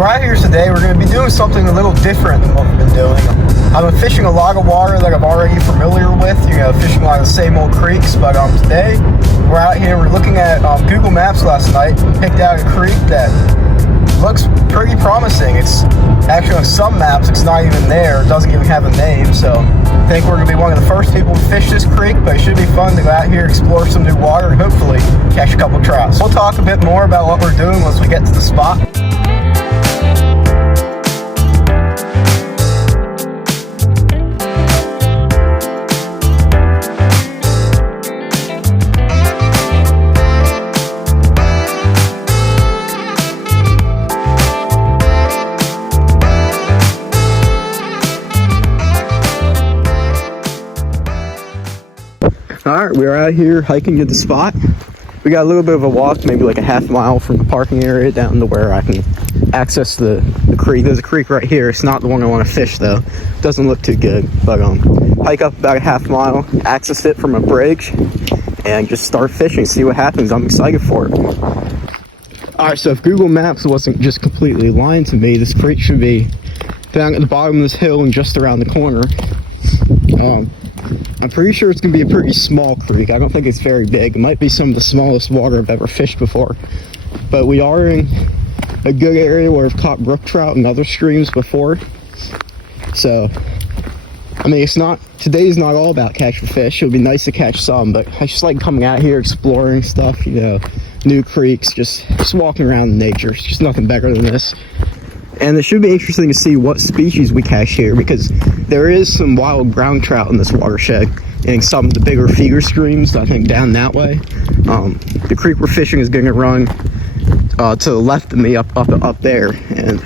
So right here today, we're going to be doing something a little different than what we've been doing. I've been fishing a lot of water that I'm already familiar with, fishing a lot of the same old creeks, but today we're out here, we're looking at Google Maps last night, picked out a creek that looks pretty promising. It's actually on some maps, it's not even there, it doesn't even have a name, so I think we're going to be one of the first people to fish this creek, but it should be fun to go out here, explore some new water, and hopefully catch a couple trouts. We'll talk a bit more about what we're doing once we get to the spot. Alright, we're out here hiking to the spot. We got a little bit of a walk, maybe like a half mile from the parking area down to where I can access the creek. There's a creek right here. It's not the one I want to fish though. Doesn't look too good. But hike up about a half mile, access it from a bridge, and just start fishing, see what happens. I'm excited for it. Alright, so if Google Maps wasn't just completely lying to me, this creek should be down at the bottom of this hill and just around the corner. I'm pretty sure it's going to be a pretty small creek. I don't think it's very big. It might be some of the smallest water I've ever fished before. But we are in a good area where I've caught brook trout and other streams before. So, I mean, today's not all about catching fish. It would be nice to catch some, but I just like coming out here, exploring stuff, new creeks, just walking around in nature. It's just nothing better than this. And it should be interesting to see what species we catch here, because there is some wild brown trout in this watershed and some of the bigger feeder streams, I think, down that way. The creek we're fishing is going to run to the left of me up there. And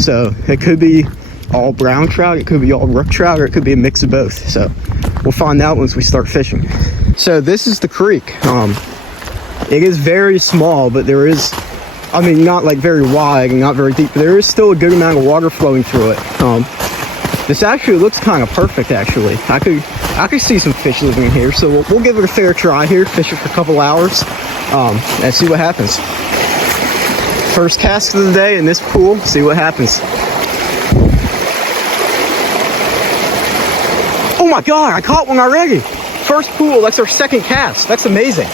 so it could be all brown trout, it could be all brook trout, or it could be a mix of both. So we'll find out once we start fishing. So this is the creek. It is very small, but there is... not like very wide and not very deep, but there is still a good amount of water flowing through it. This actually looks kind of perfect, actually. I could see some fish living in here, so we'll give it a fair try here, fish it for a couple hours, and see what happens. First cast of the day in this pool, see what happens. Oh my God, I caught one already! First pool, that's our second cast. That's amazing.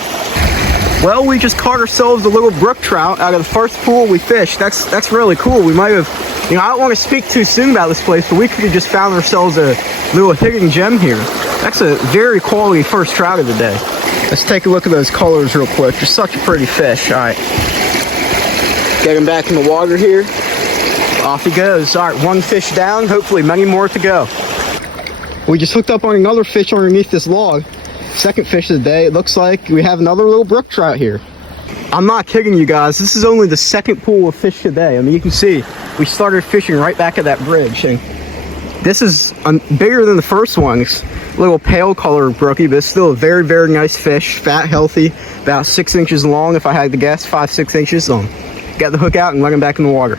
Well, we just caught ourselves a little brook trout out of the first pool we fished. That's really cool. We might have, I don't want to speak too soon about this place, but we could have just found ourselves a little hidden gem here. That's a very quality first trout of the day. Let's take a look at those colors real quick. They're such a pretty fish. All right. Get him back in the water here. Off he goes. All right, one fish down. Hopefully many more to go. We just hooked up on another fish underneath this log. Second fish of the day. It looks like we have another little brook trout here. I'm not kidding you guys. This is only the second pool of fish today. You can see we started fishing right back at that bridge, and this is bigger than the first one. It's a little pale colored brookie, but it's still a very, very nice fish. Fat, healthy, about 6 inches long if I had to guess, 5-6 inches. Got the hook out and let him back in the water.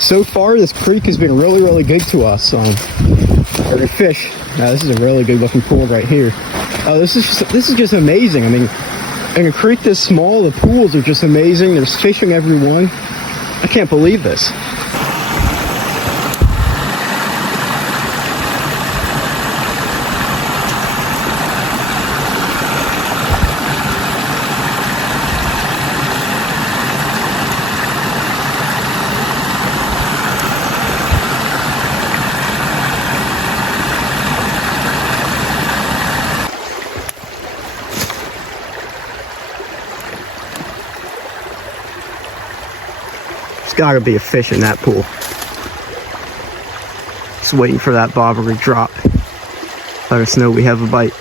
So far, this creek has been really, really good to us. Every fish. This is a really good looking pool right here. This is just amazing. In a creek this small, the pools are just amazing. There's fish in every one. I can't believe this. Gotta be a fish in that pool. Just waiting for that bobber to drop. Let us know we have a bite.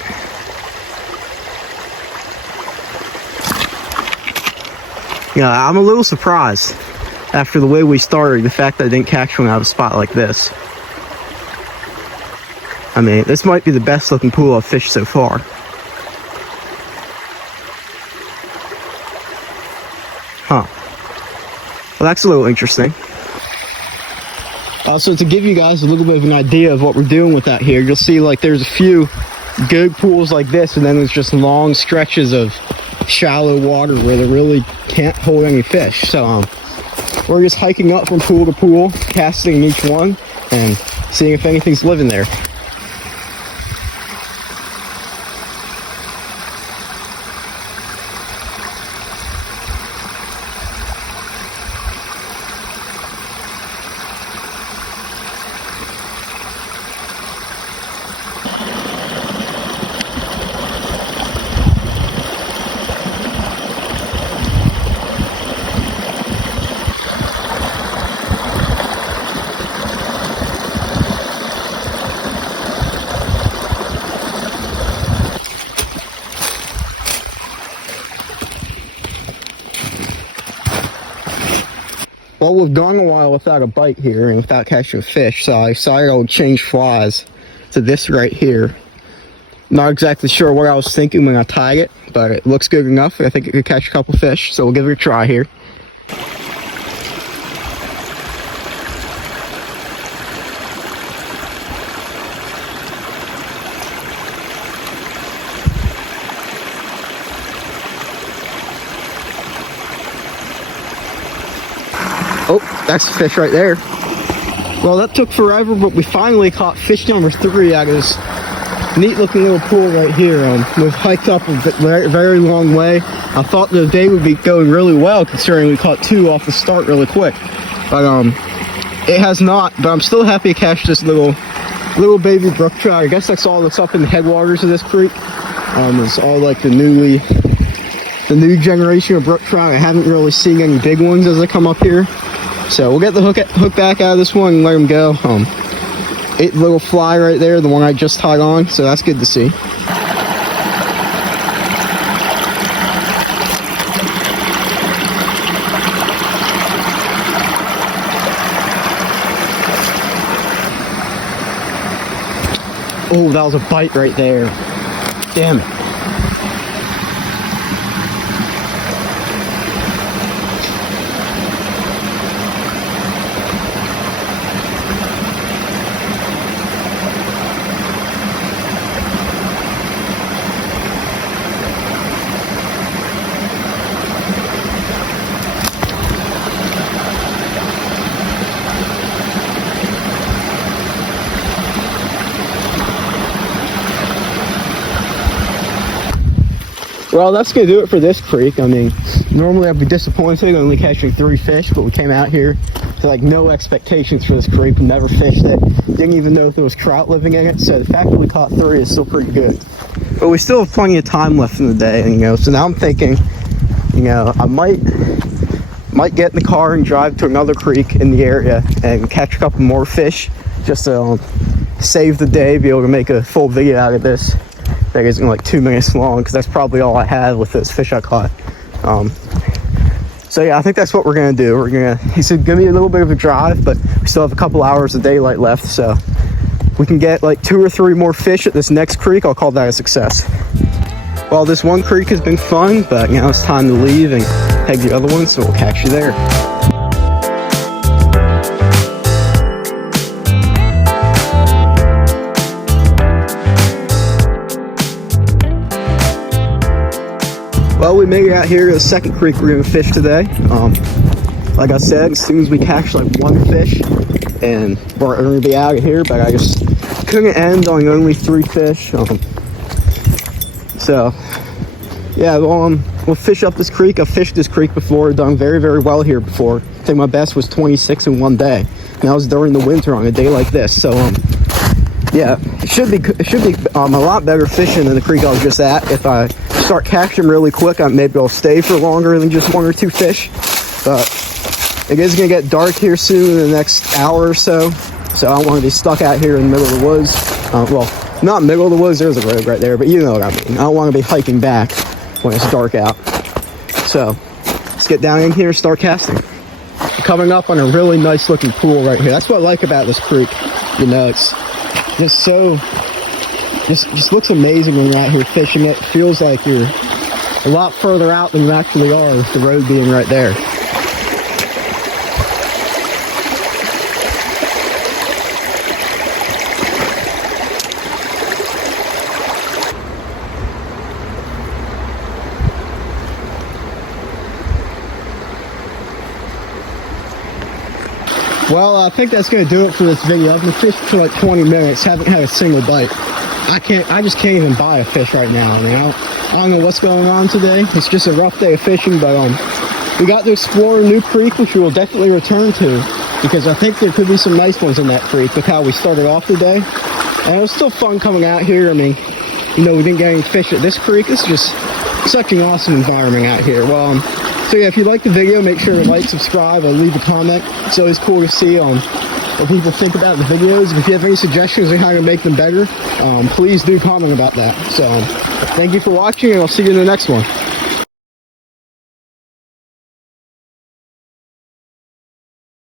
I'm a little surprised after the way we started, the fact that I didn't catch one out of a spot like this. This might be the best looking pool I've fished so far. Huh. Well, that's a little interesting. So to give you guys a little bit of an idea of what we're doing with that here, you'll see like there's a few good pools like this, and then there's just long stretches of shallow water where they really can't hold any fish. So we're just hiking up from pool to pool, casting in each one and seeing if anything's living there. Well, we've gone a while without a bite here and without catching a fish, so I decided I would change flies to this right here. Not exactly sure what I was thinking when I tied it, but it looks good enough. I think it could catch a couple fish, so we'll give it a try here. Oh, that's a fish right there. Well, that took forever, but we finally caught fish number 3 out of this neat looking little pool right here. We've hiked up a very, very long way. I thought the day would be going really well considering we caught 2 off the start really quick. But it has not, but I'm still happy to catch this little baby brook trout. I guess that's all that's up in the headwaters of this creek. It's all like the new generation of brook trout. I haven't really seen any big ones as they come up here. So we'll get the hook back out of this one and let him go. Ate the little fly right there, the one I just tied on, so that's good to see. Oh, that was a bite right there. Damn it. Well, that's going to do it for this creek. I mean, normally I'd be disappointed only catching 3 fish, but we came out here with like no expectations for this creek. We never fished it. Didn't even know if there was trout living in it. So the fact that we caught 3 is still pretty good. But we still have plenty of time left in the day, and, so now I'm thinking, I might get in the car and drive to another creek in the area and catch a couple more fish just to save the day, be able to make a full video out of this. That isn't like 2 minutes long, because that's probably all I had with this fish I caught. So yeah, I think that's what we're gonna do. It's gonna be a little bit of a drive, but we still have a couple hours of daylight left, so we can get like 2 or 3 more fish at this next creek. I'll call that a success. Well, this one creek has been fun, but now it's time to leave and head to the other one, so we'll catch you there. Well, we made it out here to the second creek we're gonna fish today. Like I said, as soon as we catch like 1 fish, and we're gonna be out of here, but I just couldn't end on only 3 fish. So yeah, we'll fish up this creek. I've fished this creek before, done very, very well here before. I think my best was 26 in 1 day. And that was during the winter on a day like this. So yeah, it should be a lot better fishing than the creek I was just at. If I start catching really quick, maybe I'll stay for longer than just 1 or 2 fish. But it is gonna get dark here soon in the next hour or so. So I don't want to be stuck out here in the middle of the woods. Well, not middle of the woods, there's a road right there, but you know what I mean. I don't want to be hiking back when it's dark out. So let's get down in here and start casting. Coming up on a really nice looking pool right here. That's what I like about this creek. It's just looks amazing when you're out here fishing it. It feels like you're a lot further out than you actually are with the road being right there. Well, I think that's going to do it for this video. I've been fishing for like 20 minutes, haven't had a single bite. I just can't even buy a fish right now. I mean, I don't know what's going on today. It's just a rough day of fishing, but we got to explore a new creek, which we will definitely return to, because I think there could be some nice ones in that creek with how we started off the day. And it was still fun coming out here. I mean, you know, we didn't get any fish at this creek. It's just such an awesome environment out here. Well, so yeah, if you like the video, make sure to like, subscribe, or leave a comment. It's always cool to see what people think about the videos. If you have any suggestions on how to make them better, please do comment about that. So thank you for watching, and I'll see you in the next one.